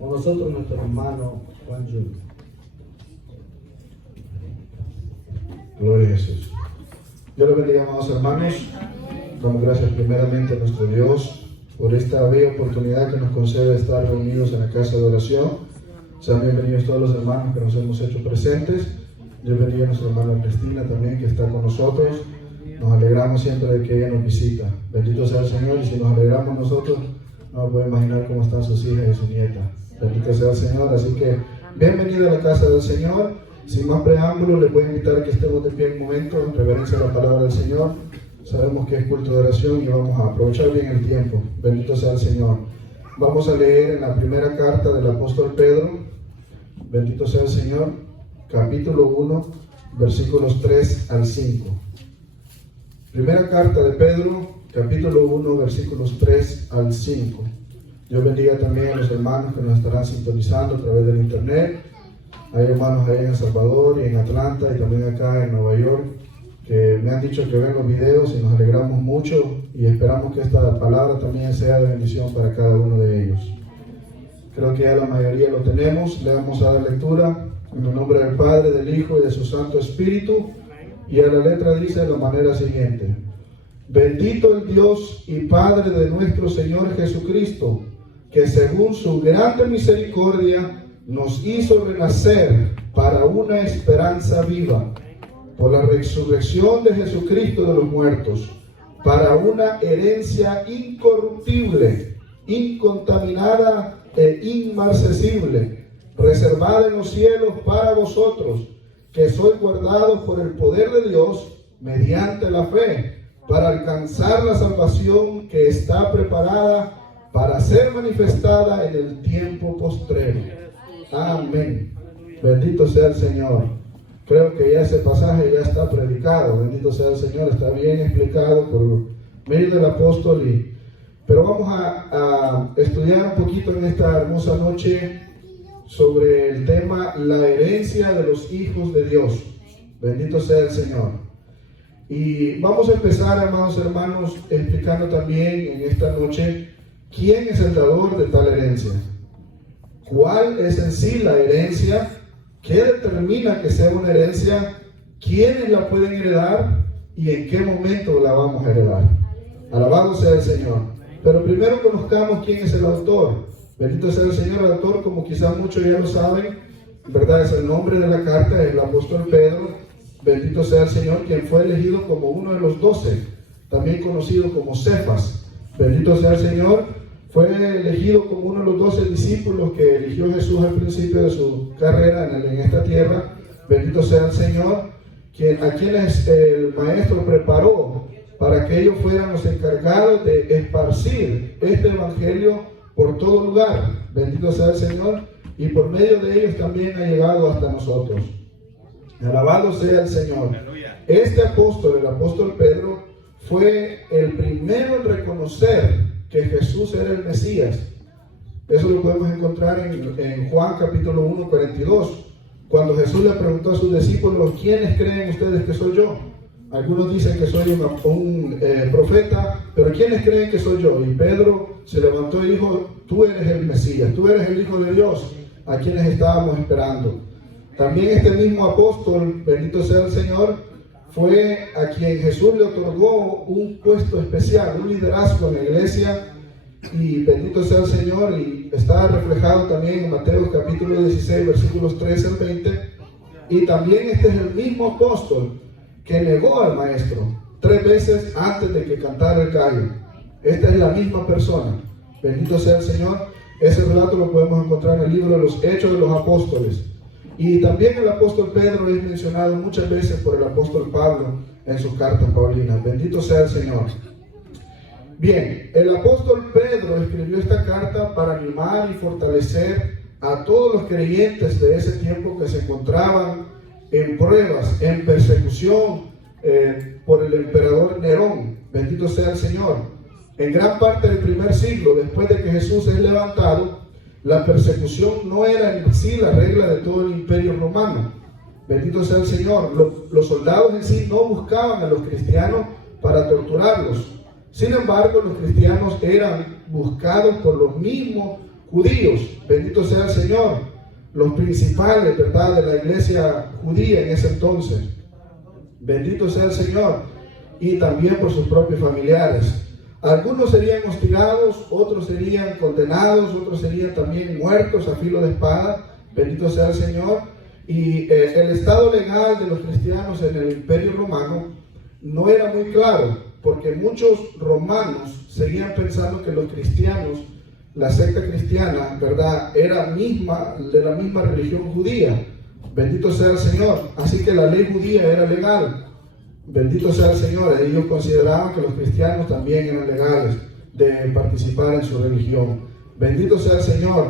Con nosotros nuestro hermano Juan Junior. Gloria a Jesús. Dios los bendiga, amados hermanos. Damos gracias primeramente a nuestro Dios por esta bella oportunidad que nos concede estar reunidos en la casa de oración. Sean bienvenidos todos los hermanos que nos hemos hecho presentes. Dios bendiga a nuestra hermana Cristina también, que está con nosotros. Nos alegramos siempre de que ella nos visita. Bendito sea el Señor, y si nos alegramos nosotros, no puedo imaginar cómo están sus hijas y su nieta. Bendito sea el Señor. Así que bienvenido a la casa del Señor. Sin más preámbulos, les voy a invitar a que estemos de pie un momento en reverencia a la palabra del Señor. Sabemos que es culto de oración y vamos a aprovechar bien el tiempo. Bendito sea el Señor. Vamos a leer en la primera carta del apóstol Pedro, bendito sea el Señor, capítulo 1, versículos 3 al 5. Primera carta de Pedro, capítulo 1, versículos 3 al 5. Dios bendiga también a los hermanos que nos estarán sintonizando a través del internet. Hay hermanos ahí en El Salvador y en Atlanta y también acá en Nueva York que me han dicho que ven los videos y nos alegramos mucho y esperamos que esta palabra también sea de bendición para cada uno de ellos. Creo que ya la mayoría lo tenemos. Le vamos a dar lectura en el nombre del Padre, del Hijo y de su Santo Espíritu. Y a la letra dice de la manera siguiente: bendito el Dios y Padre de nuestro Señor Jesucristo, que según su grande misericordia nos hizo renacer para una esperanza viva, por la resurrección de Jesucristo de los muertos, para una herencia incorruptible, incontaminada e inmarcesible, reservada en los cielos para vosotros, que sois guardados por el poder de Dios mediante la fe, para alcanzar la salvación que está preparada para ser manifestada en el tiempo postrero. Amén. Bendito sea el Señor. Creo que ya ese pasaje ya está predicado. Bendito sea el Señor. Está bien explicado por medio del apóstol. Pero vamos a estudiar un poquito en esta hermosa noche sobre el tema la herencia de los hijos de Dios. Bendito sea el Señor. Y vamos a empezar, amados hermanos, explicando también en esta noche quién es el dador de tal herencia. ¿Cuál es en sí la herencia? ¿Qué determina que sea una herencia? ¿Quiénes la pueden heredar? ¿Y en qué momento la vamos a heredar? Alabado sea el Señor. Pero primero conozcamos quién es el autor. Bendito sea el Señor. El autor, como quizás muchos ya lo saben, ¿verdad? Es el nombre de la carta, el apóstol Pedro. Bendito sea el Señor, quien fue elegido como uno de los 12, también conocido como Cefas. Bendito sea el Señor. Fue elegido como uno de los 12 discípulos que eligió Jesús al principio de su carrera en esta tierra. Bendito sea el Señor, a quienes el Maestro preparó para que ellos fueran los encargados de esparcir este evangelio por todo lugar. Bendito sea el Señor, y por medio de ellos también ha llegado hasta nosotros. Alabado sea el Señor. Este apóstol, el apóstol Pedro, fue el primero en reconocer que Jesús era el Mesías. Eso lo podemos encontrar en Juan capítulo 1, 42. Cuando Jesús le preguntó a sus discípulos: ¿quiénes creen ustedes que soy yo? Algunos dicen que soy un profeta, pero ¿quiénes creen que soy yo? Y Pedro se levantó y dijo: tú eres el Mesías, tú eres el Hijo de Dios, a quienes estábamos esperando. También este mismo apóstol, bendito sea el Señor, fue a quien Jesús le otorgó un puesto especial, un liderazgo en la iglesia, y bendito sea el Señor, y está reflejado también en Mateo capítulo 16, versículos 13 al 20, y también este es el mismo apóstol que negó al Maestro 3 veces antes de que cantara el gallo. Esta es la misma persona, bendito sea el Señor. Ese relato lo podemos encontrar en el libro de los Hechos de los Apóstoles. Y también el apóstol Pedro es mencionado muchas veces por el apóstol Pablo en sus cartas paulinas. Bendito sea el Señor. Bien, el apóstol Pedro escribió esta carta para animar y fortalecer a todos los creyentes de ese tiempo que se encontraban en pruebas, en persecución por el emperador Nerón. Bendito sea el Señor. En gran parte del primer siglo, después de que Jesús es levantado, la persecución no era en sí la regla de todo el imperio romano. Bendito sea el Señor. Los soldados en sí no buscaban a los cristianos para torturarlos. Sin embargo, los cristianos eran buscados por los mismos judíos, bendito sea el Señor, los principales, ¿verdad?, de la iglesia judía en ese entonces. Bendito sea el Señor. Y también por sus propios familiares. Algunos serían hostigados, otros serían condenados, otros serían también muertos a filo de espada. Bendito sea el Señor. Y el estado legal de los cristianos en el Imperio Romano no era muy claro, porque muchos romanos seguían pensando que los cristianos, la secta cristiana, ¿verdad?, era de la misma religión judía. Bendito sea el Señor. Así que la ley judía era legal. Bendito sea el Señor. Ellos consideraban que los cristianos también eran legales de participar en su religión. Bendito sea el Señor.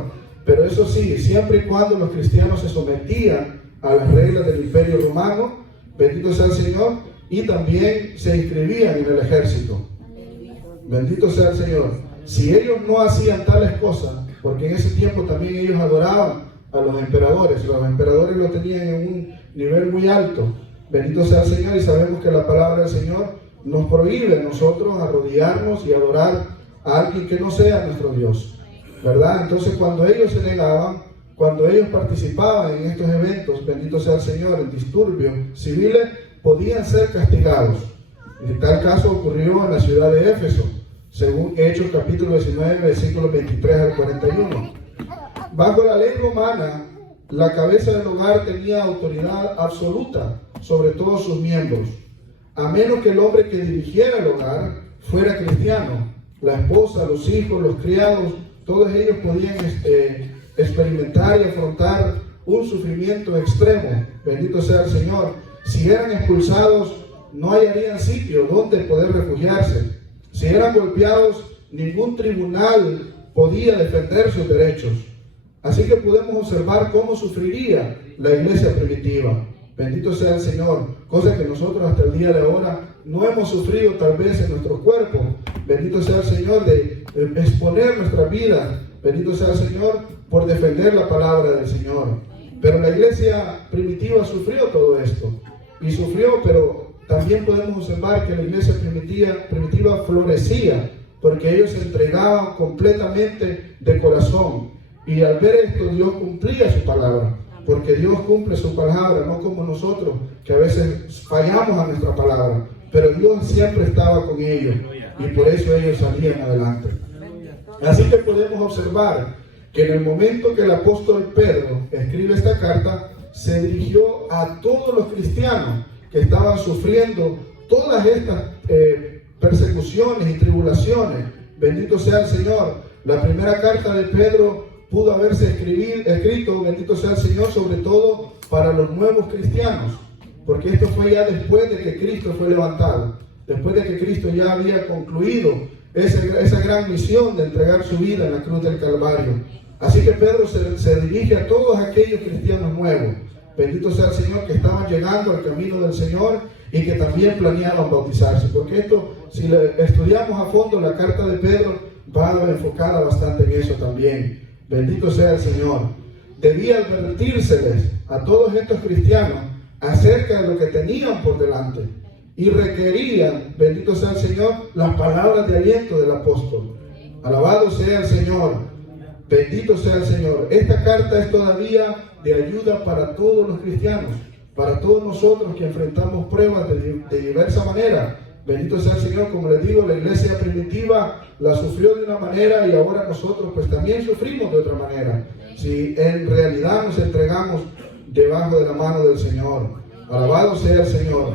Pero eso sí, siempre y cuando los cristianos se sometían a las reglas del Imperio Romano, bendito sea el Señor, y también se inscribían en el ejército. Bendito sea el Señor. Si ellos no hacían tales cosas, porque en ese tiempo también ellos adoraban a los emperadores lo tenían en un nivel muy alto. Bendito sea el Señor, y sabemos que la palabra del Señor nos prohíbe a nosotros arrodillarnos y adorar a alguien que no sea nuestro Dios, ¿verdad? Entonces, cuando ellos se negaban, cuando ellos participaban en estos eventos, bendito sea el Señor, en disturbios civiles, podían ser castigados. En tal caso ocurrió en la ciudad de Éfeso, según Hechos capítulo 19, versículos 23 al 41. Bajo la ley romana, la cabeza del hogar tenía autoridad absoluta sobre todos sus miembros, a menos que el hombre que dirigiera el hogar fuera cristiano. La esposa, los hijos, los criados, todos ellos podían experimentar y afrontar un sufrimiento extremo. Bendito sea el Señor. Si eran expulsados, no hallarían sitio donde poder refugiarse. Si eran golpeados, ningún tribunal podía defender sus derechos. Así que podemos observar cómo sufriría la iglesia primitiva. Bendito sea el Señor, cosa que nosotros hasta el día de ahora no hemos sufrido tal vez en nuestro cuerpo. Bendito sea el Señor de exponer nuestra vida. Bendito sea el Señor por defender la palabra del Señor. Pero la iglesia primitiva sufrió todo esto. Y sufrió, pero también podemos observar que la iglesia primitiva florecía, porque ellos se entregaban completamente de corazón. Y al ver esto, Dios cumplía su palabra, porque Dios cumple su palabra, no como nosotros, que a veces fallamos a nuestra palabra, pero Dios siempre estaba con ellos, y por eso ellos salían adelante. Así que podemos observar que en el momento que el apóstol Pedro escribe esta carta, se dirigió a todos los cristianos que estaban sufriendo todas estas persecuciones y tribulaciones. Bendito sea el Señor. La primera carta de Pedro pudo haberse escrito, bendito sea el Señor, sobre todo para los nuevos cristianos, porque esto fue ya después de que Cristo fue levantado, después de que Cristo ya había concluido esa gran misión de entregar su vida en la cruz del Calvario. Así que Pedro se dirige a todos aquellos cristianos nuevos, bendito sea el Señor, que estaban llegando al camino del Señor y que también planeaban bautizarse, porque esto, si estudiamos a fondo la carta de Pedro, va enfocada bastante en eso también. Bendito sea el Señor. Debía advertírseles a todos estos cristianos acerca de lo que tenían por delante, y requerían, bendito sea el Señor, las palabras de aliento del apóstol. Alabado sea el Señor. Bendito sea el Señor. Esta carta es todavía de ayuda para todos los cristianos, para todos nosotros que enfrentamos pruebas de diversa manera. Bendito sea el Señor. Como les digo, la iglesia primitiva la sufrió de una manera, y ahora nosotros pues también sufrimos de otra manera, si en realidad nos entregamos debajo de la mano del Señor. Alabado sea el Señor.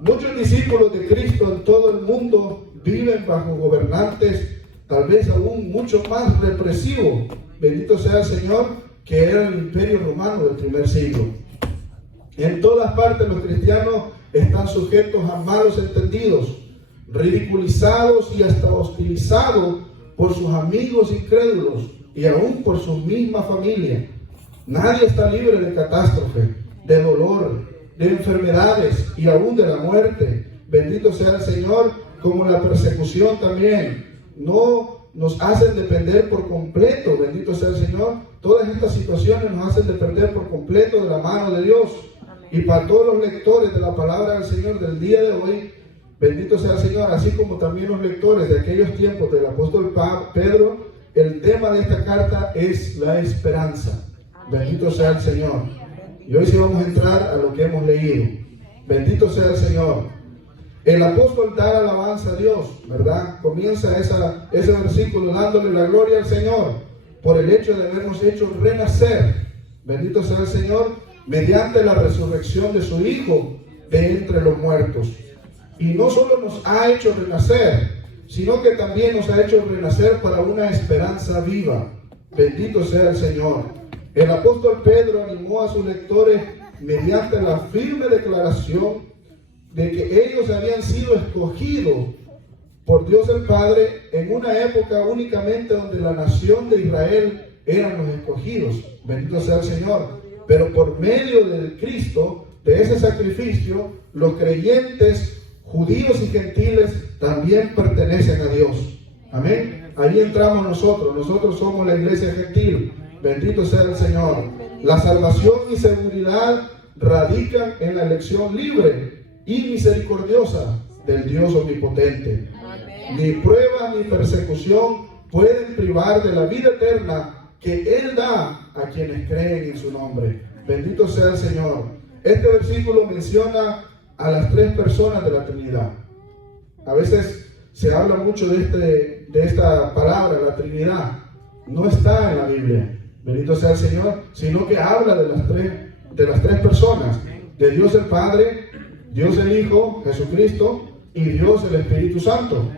Muchos discípulos de Cristo en todo el mundo viven bajo gobernantes tal vez aún mucho más represivos, bendito sea el Señor, que era el Imperio Romano del primer siglo. En todas partes los cristianos están sujetos a malos entendidos, ridiculizados y hasta hostilizados por sus amigos incrédulos y aún por su misma familia. Nadie está libre de catástrofe, de dolor, de enfermedades y aún de la muerte. Bendito sea el Señor, como la persecución también. No nos hacen depender por completo, bendito sea el Señor. Todas estas situaciones nos hacen depender por completo de la mano de Dios. Y para todos los lectores de la palabra del Señor del día de hoy, bendito sea el Señor, así como también los lectores de aquellos tiempos del apóstol Pedro, el tema de esta carta es la esperanza. Bendito sea el Señor. Y hoy sí vamos a entrar a lo que hemos leído. Bendito sea el Señor. El apóstol da alabanza a Dios, ¿verdad? Comienza ese versículo dándole la gloria al Señor por el hecho de habernos hecho renacer. Bendito sea el Señor, mediante la resurrección de su Hijo de entre los muertos. Y no solo nos ha hecho renacer, sino que también nos ha hecho renacer para una esperanza viva. Bendito sea el Señor. El apóstol Pedro animó a sus lectores mediante la firme declaración de que ellos habían sido escogidos por Dios el Padre en una época únicamente donde la nación de Israel eran los escogidos. Bendito sea el Señor. Pero por medio de Cristo, de ese sacrificio, los creyentes judíos y gentiles también pertenecen a Dios. Amén. Ahí entramos nosotros. Nosotros somos la iglesia gentil. Bendito sea el Señor. La salvación y seguridad radican en la elección libre y misericordiosa del Dios omnipotente. Ni prueba ni persecución pueden privar de la vida eterna que Él da a quienes creen en su nombre. Bendito sea el Señor. Este versículo menciona a las tres personas de la Trinidad. A veces se habla mucho de esta palabra, la Trinidad. No está en la Biblia. Bendito sea el Señor, sino que habla de las tres personas, de Dios el Padre, Dios el Hijo, Jesucristo, y Dios el Espíritu Santo.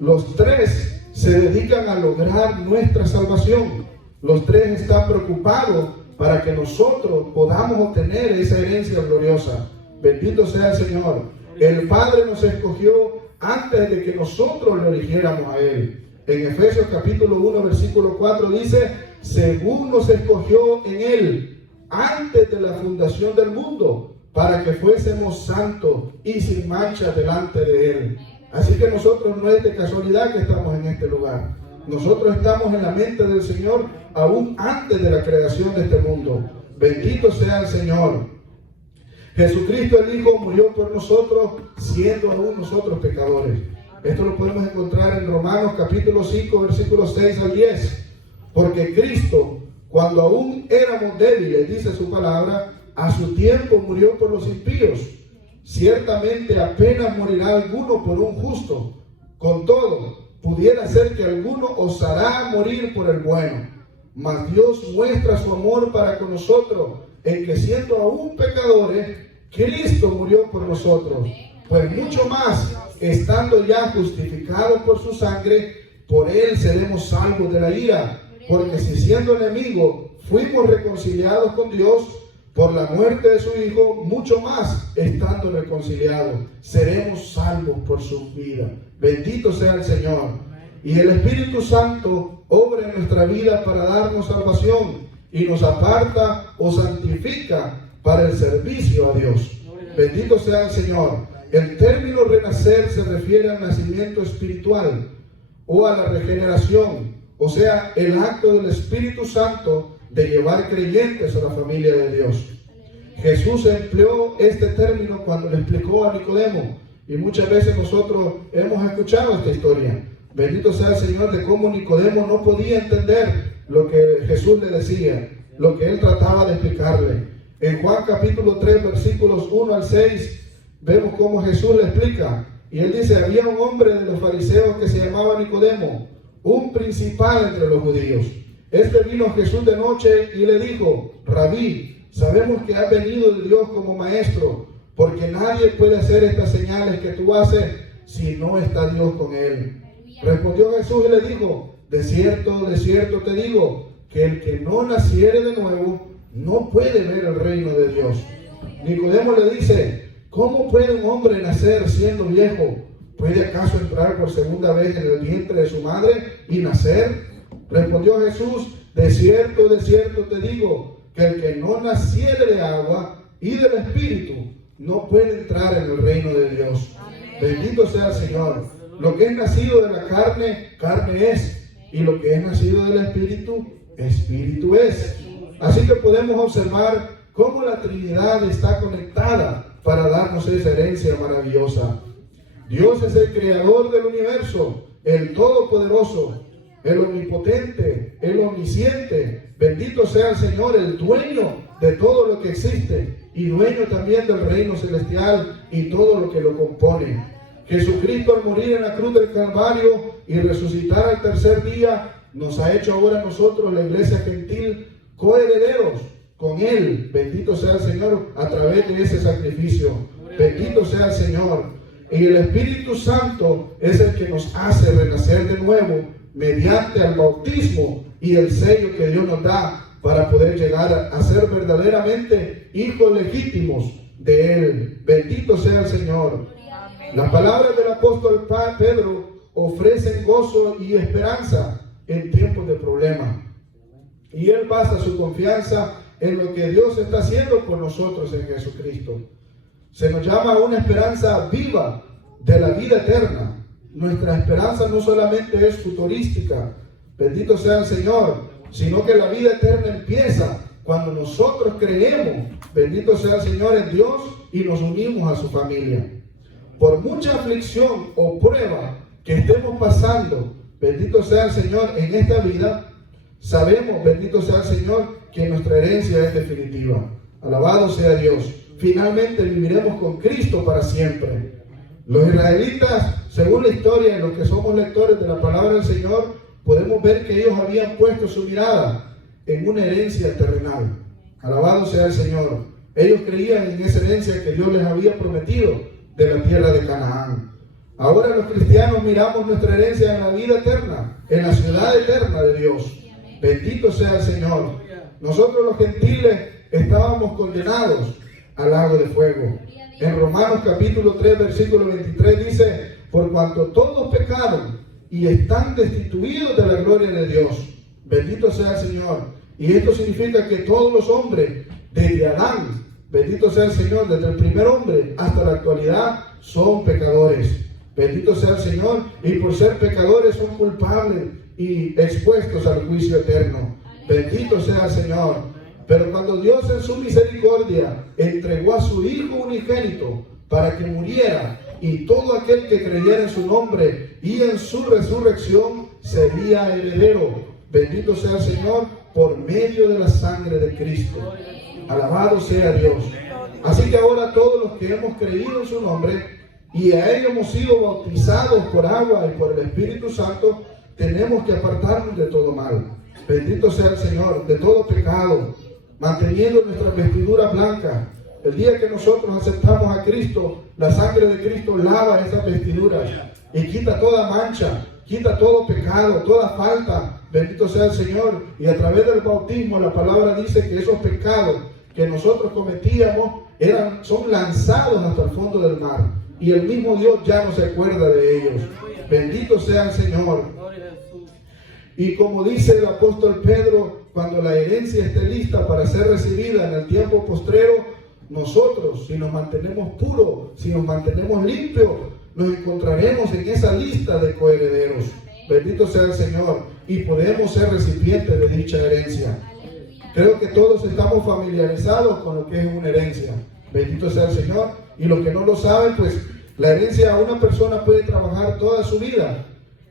Los tres se dedican a lograr nuestra salvación. Los tres están preocupados para que nosotros podamos obtener esa herencia gloriosa. Bendito sea el Señor. El Padre nos escogió antes de que nosotros lo eligiéramos a Él. En Efesios capítulo 1, versículo 4 dice: según nos escogió en Él antes de la fundación del mundo, para que fuésemos santos y sin mancha delante de Él. Así que nosotros no es de casualidad que estamos en este lugar. Nosotros estamos en la mente del Señor aún antes de la creación de este mundo. Bendito sea el Señor. Jesucristo el Hijo murió por nosotros, siendo aún nosotros pecadores. Esto lo podemos encontrar en Romanos capítulo 5, versículos 6 al 10. Porque Cristo, cuando aún éramos débiles, dice su palabra, a su tiempo murió por los impíos. Ciertamente apenas morirá alguno por un justo. Con todo, pudiera ser que alguno osará morir por el bueno. Mas Dios muestra su amor para con nosotros, en que siendo aún pecadores, Cristo murió por nosotros. Pues mucho más, estando ya justificados por su sangre, por Él seremos salvos de la ira. Porque si siendo enemigos fuimos reconciliados con Dios por la muerte de su Hijo, mucho más, estando reconciliados, seremos salvos por su vida. Bendito sea el Señor. Y el Espíritu Santo obra en nuestra vida para darnos salvación y nos aparta o santifica para el servicio a Dios. Bendito sea el Señor. El término renacer se refiere al nacimiento espiritual o a la regeneración, o sea, el acto del Espíritu Santo de llevar creyentes a la familia de Dios. Jesús empleó este término cuando le explicó a Nicodemo, y muchas veces nosotros hemos escuchado esta historia. Bendito sea el Señor, de cómo Nicodemo no podía entender lo que Jesús le decía, lo que él trataba de explicarle. En Juan capítulo 3, versículos 1 al 6, vemos cómo Jesús le explica. Y él dice: había un hombre de los fariseos que se llamaba Nicodemo, un principal entre los judíos. Este vino a Jesús de noche y le dijo: Rabí, sabemos que has venido de Dios como maestro, porque nadie puede hacer estas señales que tú haces si no está Dios con él. Respondió Jesús y le dijo: de cierto te digo, que el que no naciere de nuevo no puede ver el reino de Dios. Nicodemo le dice: ¿cómo puede un hombre nacer siendo viejo? ¿Puede acaso entrar por segunda vez en el vientre de su madre y nacer? Respondió Jesús: de cierto te digo, que el que no naciere de agua y del Espíritu no puede entrar en el reino de Dios. Bendito sea el Señor. Lo que es nacido de la carne, carne es. Y lo que es nacido del Espíritu, Espíritu es. Así que podemos observar cómo la Trinidad está conectada para darnos esa herencia maravillosa. Dios es el creador del universo, el todopoderoso, el omnipotente, el omnisciente. Bendito sea el Señor, el dueño de todo lo que existe y dueño también del reino celestial y todo lo que lo compone. Jesucristo, al morir en la cruz del Calvario y resucitar al tercer día, nos ha hecho ahora nosotros, la iglesia gentil, coherederos con Él. Bendito sea el Señor a través de ese sacrificio. Bendito sea el Señor. Y el Espíritu Santo es el que nos hace renacer de nuevo mediante el bautismo y el sello que Dios nos da para poder llegar a ser verdaderamente hijos legítimos de Él. Bendito sea el Señor. Las palabras del apóstol Pedro ofrecen gozo y esperanza en tiempos de problemas. Y él basa su confianza en lo que Dios está haciendo por nosotros en Jesucristo. Se nos llama a una esperanza viva de la vida eterna. Nuestra esperanza no solamente es futurística, bendito sea el Señor, sino que la vida eterna empieza cuando nosotros creemos, bendito sea el Señor, en Dios y nos unimos a su familia. Por mucha aflicción o prueba que estemos pasando, bendito sea el Señor, en esta vida, sabemos, bendito sea el Señor, que nuestra herencia es definitiva. Alabado sea Dios. Finalmente viviremos con Cristo para siempre. Los israelitas, según la historia, en los que somos lectores de la palabra del Señor, podemos ver que ellos habían puesto su mirada en una herencia terrenal. Alabado sea el Señor. Ellos creían en esa herencia que Dios les había prometido de la tierra de Canaán. Ahora los cristianos miramos nuestra herencia en la vida eterna, en la ciudad eterna de Dios. Bendito sea el Señor. Nosotros los gentiles estábamos condenados al lago de fuego. En Romanos capítulo 3 versículo 23 dice: por cuanto todos pecaron y están destituidos de la gloria de Dios. Bendito sea el Señor. Y esto significa que todos los hombres, desde Adán, bendito sea el Señor, desde el primer hombre hasta la actualidad, son pecadores. Bendito sea el Señor, y por ser pecadores son culpables y expuestos al juicio eterno. Bendito sea el Señor. Pero cuando Dios en su misericordia entregó a su Hijo unigénito para que muriera, y todo aquel que creyera en su nombre y en su resurrección sería heredero. Bendito sea el Señor, por medio de la sangre de Cristo. Alabado sea Dios. Así que ahora todos los que hemos creído en su nombre y a Él hemos sido bautizados por agua y por el Espíritu Santo, tenemos que apartarnos de todo mal. Bendito sea el Señor, de todo pecado, manteniendo nuestras vestiduras blancas. El día que nosotros aceptamos a Cristo, la sangre de Cristo lava esas vestiduras y quita toda mancha, quita todo pecado, toda falta. Bendito sea el Señor. Y a través del bautismo la palabra dice que esos pecados que nosotros cometíamos son lanzados hasta el fondo del mar. Y el mismo Dios ya no se acuerda de ellos. Bendito sea el Señor. Y como dice el apóstol Pedro, cuando la herencia esté lista para ser recibida en el tiempo postrero, nosotros, si nos mantenemos puros, si nos mantenemos limpios, nos encontraremos en esa lista de coherederos. Bendito sea el Señor. Y podemos ser recipientes de dicha herencia. Creo que todos estamos familiarizados con lo que es una herencia. Bendito sea el Señor. Y los que no lo saben, pues la herencia, a una persona puede trabajar toda su vida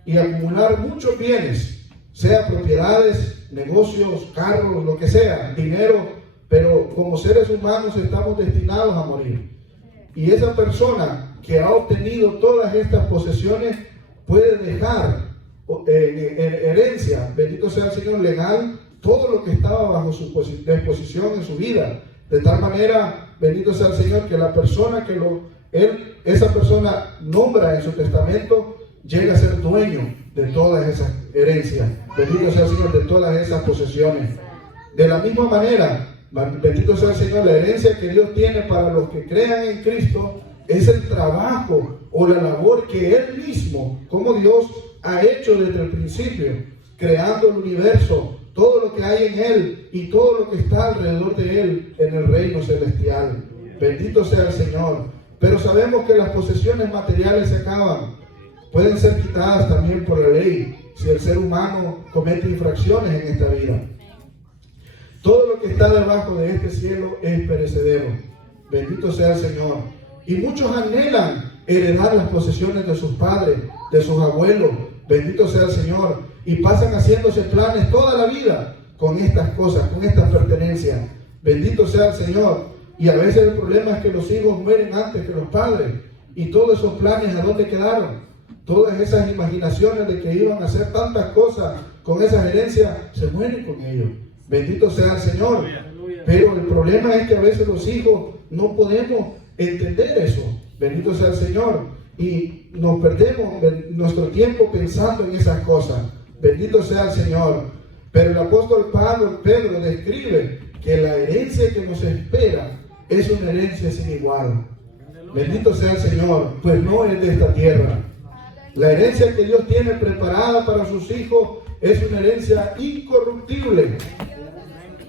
y acumular muchos bienes, sea propiedades, negocios, carros, lo que sea, dinero, pero como seres humanos estamos destinados a morir. Y esa persona que ha obtenido todas estas posesiones puede dejar en herencia, bendito sea el Señor, legal, todo lo que estaba bajo su disposición en su vida, de tal manera, bendito sea el Señor, que la persona que esa persona nombra en su testamento llega a ser dueño de todas esas herencias. Bendito sea el Señor, de todas esas posesiones. De la misma manera, bendito sea el Señor, la herencia que Dios tiene para los que crean en Cristo es el trabajo o la labor que Él mismo, como Dios, ha hecho desde el principio, creando el universo, todo lo que hay en Él y todo lo que está alrededor de Él en el reino celestial. Bendito sea el Señor. Pero sabemos que las posesiones materiales se acaban. Pueden ser quitadas también por la ley si el ser humano comete infracciones en esta vida. Todo lo que está debajo de este cielo es perecedero. Bendito sea el Señor. Y muchos anhelan heredar las posesiones de sus padres, de sus abuelos. Bendito sea el Señor. y pasan haciéndose planes toda la vida con estas cosas, con estas pertenencias. Bendito sea el Señor. Y a veces el problema es que los hijos mueren antes que los padres. Y todos esos planes, ¿a dónde quedaron? Todas esas imaginaciones de que iban a hacer tantas cosas con esas herencias, se mueren con ellos. Bendito sea el Señor. Pero el problema es que a veces los hijos no podemos entender eso. Bendito sea el Señor. Y nos perdemos nuestro tiempo pensando en esas cosas. Bendito sea el Señor. Pero el apóstol Pedro describe que la herencia que nos espera es una herencia sin igual. Bendito sea el Señor, pues no es de esta tierra. La herencia que Dios tiene preparada para sus hijos es una herencia incorruptible.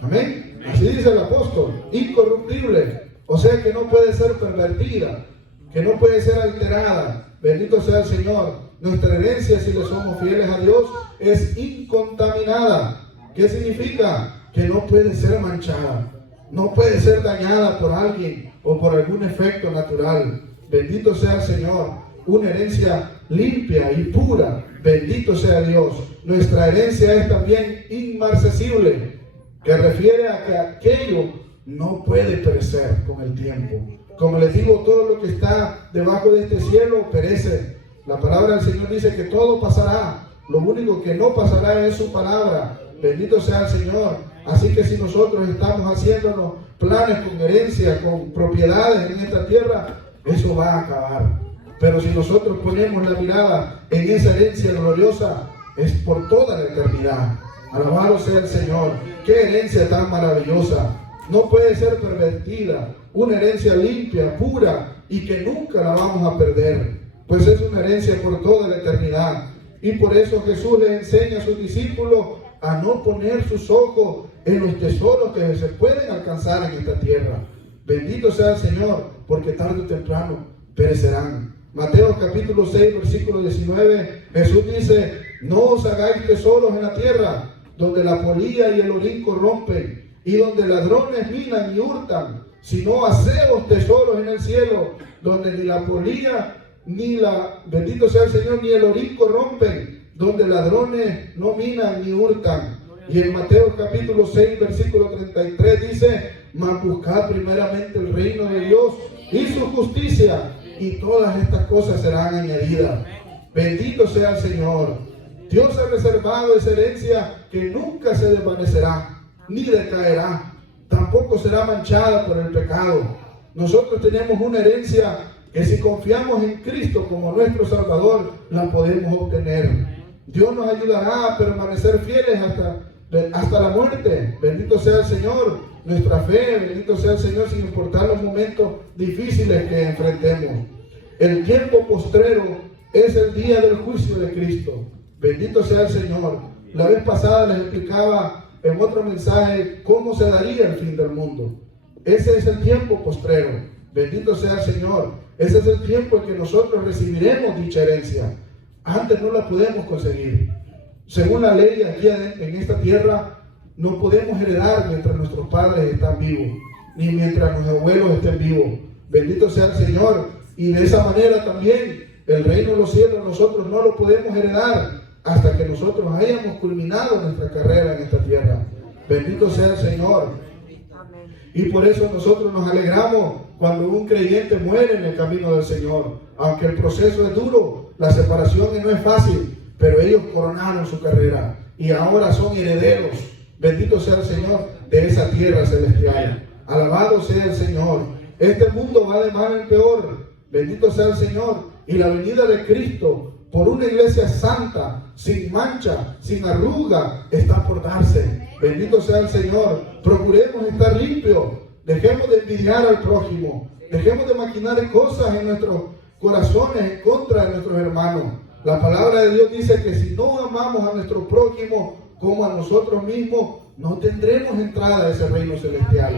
Amén. Así dice el apóstol, incorruptible. O sea que no puede ser pervertida, que no puede ser alterada. Bendito sea el Señor. Nuestra herencia, si le somos fieles a Dios, es incontaminada. ¿Qué significa? Que no puede ser manchada, no puede ser dañada por alguien o por algún efecto natural. Bendito sea el Señor. Una herencia limpia y pura. Bendito sea Dios. Nuestra herencia es también inmarcesible, que refiere a que aquello no puede perecer con el tiempo. Como les digo, todo lo que está debajo de este cielo perece. La palabra del Señor dice que todo pasará. Lo único que no pasará es su palabra. Bendito sea el Señor. Así que si nosotros estamos haciéndonos planes con herencia, con propiedades en esta tierra, eso va a acabar. Pero si nosotros ponemos la mirada en esa herencia gloriosa, es por toda la eternidad. Alabado sea el Señor. Qué herencia tan maravillosa. No puede ser pervertida. Una herencia limpia, pura, y que nunca la vamos a perder. Pues es una herencia por toda la eternidad. Y por eso Jesús le enseña a sus discípulos a no poner sus ojos en los tesoros que se pueden alcanzar en esta tierra. Bendito sea el Señor, porque tarde o temprano perecerán. Mateo capítulo 6, versículo 19, Jesús dice: no os hagáis tesoros en la tierra, donde la polilla y el orín corrompen, y donde ladrones minan y hurtan, sino haceos tesoros en el cielo, donde ni la polilla bendito sea el Señor, ni el orín corrompen, donde ladrones no minan ni hurtan. Y en Mateo capítulo 6, versículo 33 dice: mas buscad primeramente el reino de Dios y su justicia, y todas estas cosas serán añadidas. Bendito sea el Señor. Dios ha reservado esa herencia que nunca se desvanecerá, ni decaerá, tampoco será manchada por el pecado. Nosotros tenemos una herencia que si confiamos en Cristo como nuestro Salvador, la podemos obtener. Dios nos ayudará a permanecer fieles hasta la muerte. Bendito sea el Señor. Nuestra fe, bendito sea el Señor, sin importar los momentos difíciles que enfrentemos. El tiempo postrero es el día del juicio de Cristo. Bendito sea el Señor. La vez pasada les explicaba en otro mensaje cómo se daría el fin del mundo. Ese es el tiempo postrero. Bendito sea el Señor. Ese es el tiempo en que nosotros recibiremos dicha herencia. Antes no la podemos conseguir. Según la ley aquí en esta tierra, no podemos heredar mientras nuestros padres están vivos, ni mientras nuestros abuelos estén vivos. Bendito sea el Señor. Y de esa manera también el reino de los cielos nosotros no lo podemos heredar hasta que nosotros hayamos culminado nuestra carrera en esta tierra. Bendito sea el Señor. Y por eso nosotros nos alegramos cuando un creyente muere en el camino del Señor. Aunque el proceso es duro, la separación no es fácil, pero ellos coronaron su carrera y ahora son herederos. Bendito sea el Señor de esa tierra celestial. Alabado sea el Señor. Este mundo va de mal en peor. Bendito sea el Señor. Y la venida de Cristo por una iglesia santa, sin mancha, sin arruga, está por darse. Bendito sea el Señor. Procuremos estar limpios. Dejemos de envidiar al prójimo. Dejemos de maquinar cosas en nuestros corazones en contra de nuestros hermanos. La palabra de Dios dice que si no amamos a nuestro prójimo como a nosotros mismos, no tendremos entrada a ese reino celestial.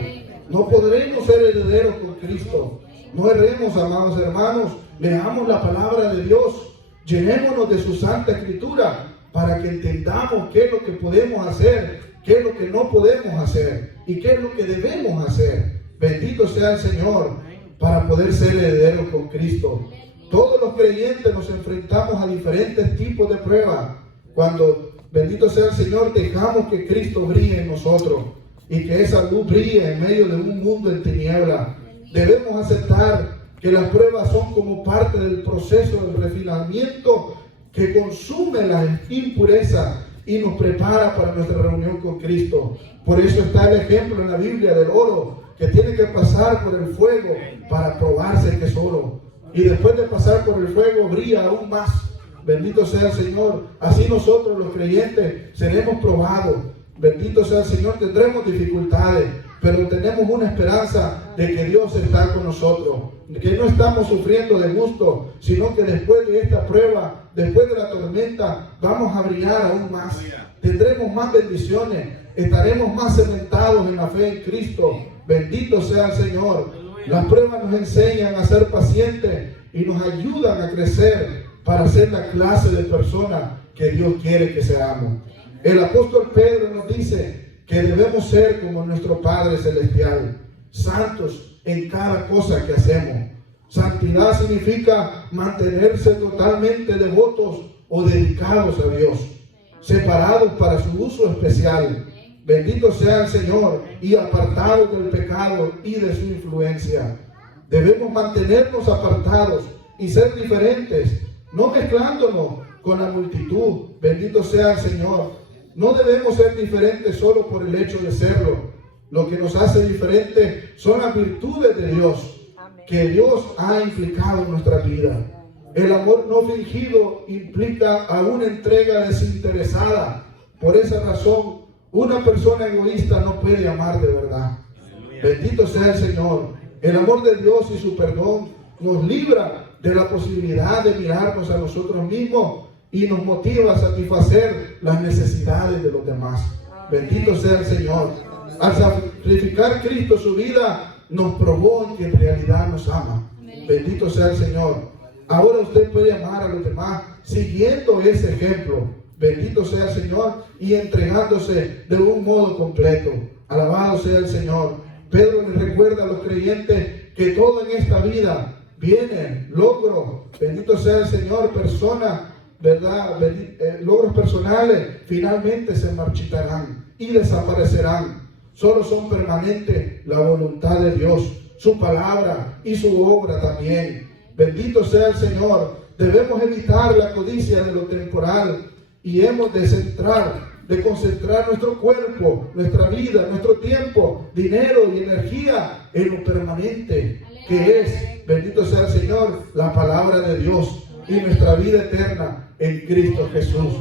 No podremos ser herederos con Cristo. No erremos, amados hermanos. Leamos la palabra de Dios. Llenémonos de su Santa Escritura para que entendamos qué es lo que podemos hacer, qué es lo que no podemos hacer y qué es lo que debemos hacer. Bendito sea el Señor para poder ser herederos con Cristo. Todos los creyentes nos enfrentamos a diferentes tipos de pruebas. Cuando bendito sea el Señor, dejamos que Cristo brille en nosotros y que esa luz brille en medio de un mundo en tiniebla. Debemos aceptar que las pruebas son como parte del proceso del refinamiento que consume las impurezas y nos prepara para nuestra reunión con Cristo. Por eso está el ejemplo en la Biblia del oro, que tiene que pasar por el fuego para probarse que es oro. Y después de pasar por el fuego brilla aún más. Bendito sea el Señor. Así nosotros los creyentes seremos probados. Bendito sea el Señor. Tendremos dificultades, pero tenemos una esperanza de que Dios está con nosotros, que no estamos sufriendo de gusto, sino que después de esta prueba, después de la tormenta, vamos a brillar aún más. Tendremos más bendiciones, estaremos más cementados en la fe en Cristo. Bendito sea el Señor. Las pruebas nos enseñan a ser pacientes y nos ayudan a crecer para ser la clase de personas que Dios quiere que seamos. El apóstol Pedro nos dice que debemos ser como nuestro Padre Celestial, santos en cada cosa que hacemos. Santidad significa mantenerse totalmente devotos o dedicados a Dios, separados para su uso especial. Bendito sea el Señor, y apartados del pecado y de su influencia. Debemos mantenernos apartados y ser diferentes, no mezclándonos con la multitud. Bendito sea el Señor. No debemos ser diferentes solo por el hecho de serlo. Lo que nos hace diferentes son las virtudes de Dios que Dios ha implicado en nuestra vida. El amor no fingido implica a una entrega desinteresada. Por esa razón, una persona egoísta no puede amar de verdad. Bendito sea el Señor. El amor de Dios y su perdón nos libra de la posibilidad de mirarnos a nosotros mismos y nos motiva a satisfacer las necesidades de los demás. Bendito sea el Señor. Al sacrificar Cristo su vida, nos probó en que en realidad nos ama. Bendito sea el Señor. Ahora usted puede amar a los demás siguiendo ese ejemplo. Bendito sea el Señor, y entregándose de un modo completo. Alabado sea el Señor. Pedro les recuerda a los creyentes que todo en esta vida viene, logros, bendito sea el Señor, personas, ¿verdad? Logros personales finalmente se marchitarán y desaparecerán. Solo son permanentes la voluntad de Dios, su palabra y su obra también. Bendito sea el Señor. Debemos evitar la codicia de lo temporal y hemos de concentrar nuestro cuerpo, nuestra vida, nuestro tiempo, dinero y energía en lo permanente, que es, bendito sea el Señor, la palabra de Dios y nuestra vida eterna en Cristo Jesús.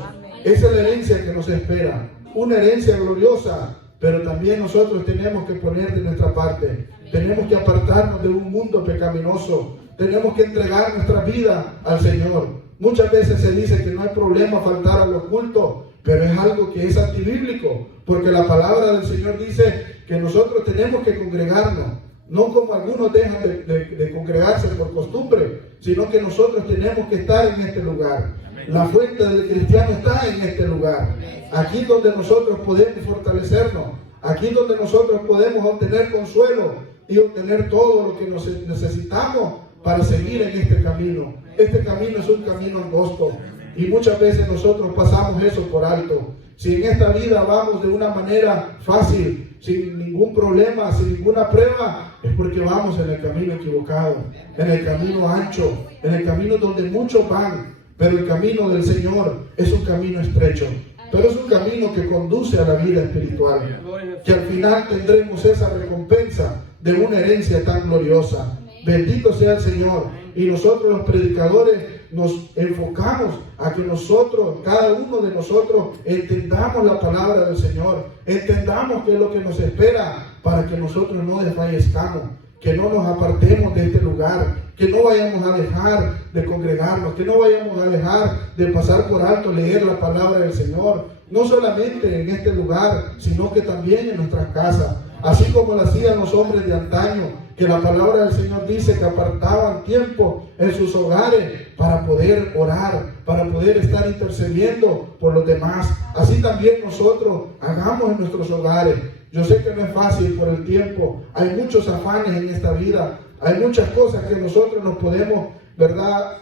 Esa es la herencia que nos espera, una herencia gloriosa, pero también nosotros tenemos que poner de nuestra parte. Tenemos que apartarnos de un mundo pecaminoso. Tenemos que entregar nuestra vida al Señor. Muchas veces se dice que no hay problema faltar a los cultos, pero es algo que es antibíblico, porque la palabra del Señor dice que nosotros tenemos que congregarnos, no como algunos dejan de congregarse por costumbre, sino que nosotros tenemos que estar en este lugar. La fuente del cristiano está en este lugar, aquí donde nosotros podemos fortalecernos, aquí donde nosotros podemos obtener consuelo y obtener todo lo que necesitamos para seguir en este camino. Este camino es un camino angosto y muchas veces nosotros pasamos eso por alto. Si en esta vida vamos de una manera fácil, sin ningún problema, sin ninguna prueba, es porque vamos en el camino equivocado, en el camino ancho, en el camino donde muchos van. Pero el camino del Señor es un camino estrecho, pero es un camino que conduce a la vida espiritual, que al final tendremos esa recompensa de una herencia tan gloriosa. Bendito sea el Señor. Y nosotros los predicadores nos enfocamos a que nosotros, cada uno de nosotros, entendamos la palabra del Señor, entendamos qué es lo que nos espera para que nosotros no desfallezcamos, que no nos apartemos de este lugar, que no vayamos a dejar de congregarnos, que no vayamos a dejar de pasar por alto leer la palabra del Señor, no solamente en este lugar, sino que también en nuestras casas, así como lo hacían los hombres de antaño, que la palabra del Señor dice que apartaban tiempo en sus hogares para poder orar, para poder estar intercediendo por los demás. Así también nosotros hagamos en nuestros hogares. Yo sé que no es fácil por el tiempo, hay muchos afanes en esta vida, hay muchas cosas que nosotros nos podemos, ¿verdad?,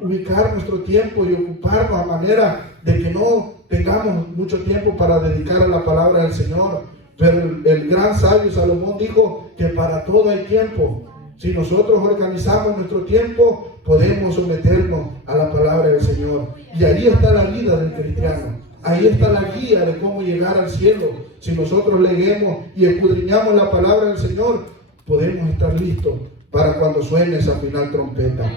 ubicar nuestro tiempo y ocuparnos a manera de que no tengamos mucho tiempo para dedicar a la palabra del Señor. Pero el gran sabio Salomón dijo que para todo hay tiempo. Si nosotros organizamos nuestro tiempo, podemos someternos a la palabra del Señor. Y ahí está la vida del cristiano. Ahí está la guía de cómo llegar al cielo. Si nosotros leemos y escudriñamos la palabra del Señor, podemos estar listos para cuando suene esa final trompeta.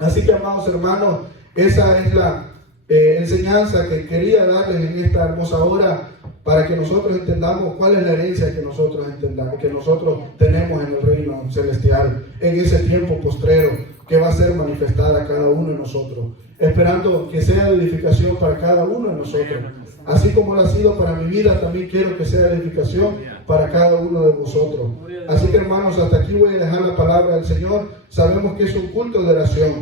Así que, amados hermanos, esa es la enseñanza que quería darles en esta hermosa hora, para que nosotros entendamos cuál es la herencia que nosotros tenemos en el reino celestial, en ese tiempo postrero que va a ser manifestada a cada uno de nosotros, esperando que sea de edificación para cada uno de nosotros. Así como lo ha sido para mi vida, también quiero que sea de edificación para cada uno de vosotros. Así que, hermanos, hasta aquí voy a dejar la palabra del Señor. Sabemos que es un culto de oración.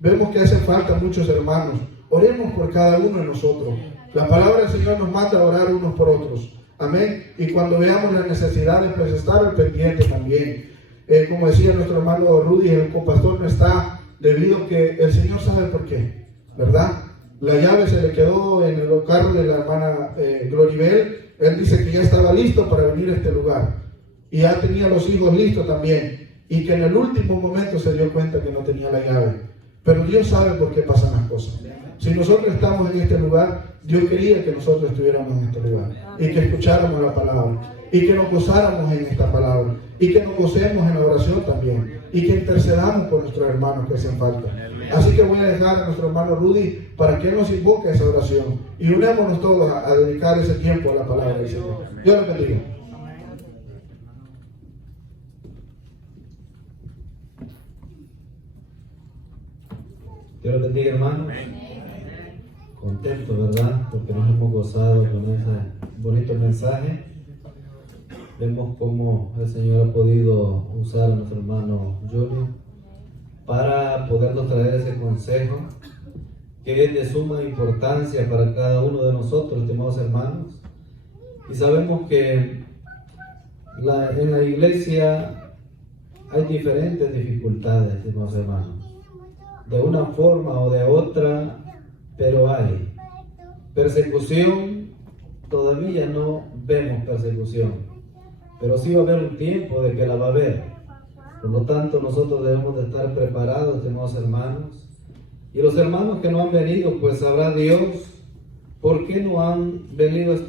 Vemos que hacen falta muchos hermanos. Oremos por cada uno de nosotros. La palabra del Señor nos manda a orar unos por otros. Amén. Y cuando veamos las necesidades, pues estar al pendiente también. Como decía nuestro hermano Rudy, el compastor no está, debido a que el Señor sabe por qué, ¿verdad? La llave se le quedó en el carro de la hermana Gloribel. Él dice que ya estaba listo para venir a este lugar. Y ya tenía los hijos listos también. Y que en el último momento se dio cuenta que no tenía la llave. Pero Dios sabe por qué pasan las cosas. Si nosotros estamos en este lugar, Dios quería que nosotros estuviéramos en este lugar. Y que escucháramos la palabra. Y que nos gozáramos en esta palabra. Y que nos gocemos en la oración también. Y que intercedamos por nuestros hermanos que hacen falta. Así que voy a dejar a nuestro hermano Rudy para que él nos invoque a esa oración. Y unámonos todos a dedicar ese tiempo a la palabra del Señor. Dios los bendiga. Dios los bendiga, hermanos. Contento, ¿verdad? Porque nos hemos gozado con ese bonito mensaje. Vemos cómo el Señor ha podido usar a nuestro hermano Junior para podernos traer ese consejo que es de suma importancia para cada uno de nosotros, estimados hermanos. Y sabemos que en la iglesia hay diferentes dificultades, estimados hermanos, de una forma o de otra, pero hay persecución. Todavía no vemos persecución, pero sí va a haber un tiempo de que la va a haber. Por lo tanto, nosotros debemos de estar preparados, estimados hermanos. Y los hermanos que no han venido, pues sabrá Dios por qué no han venido.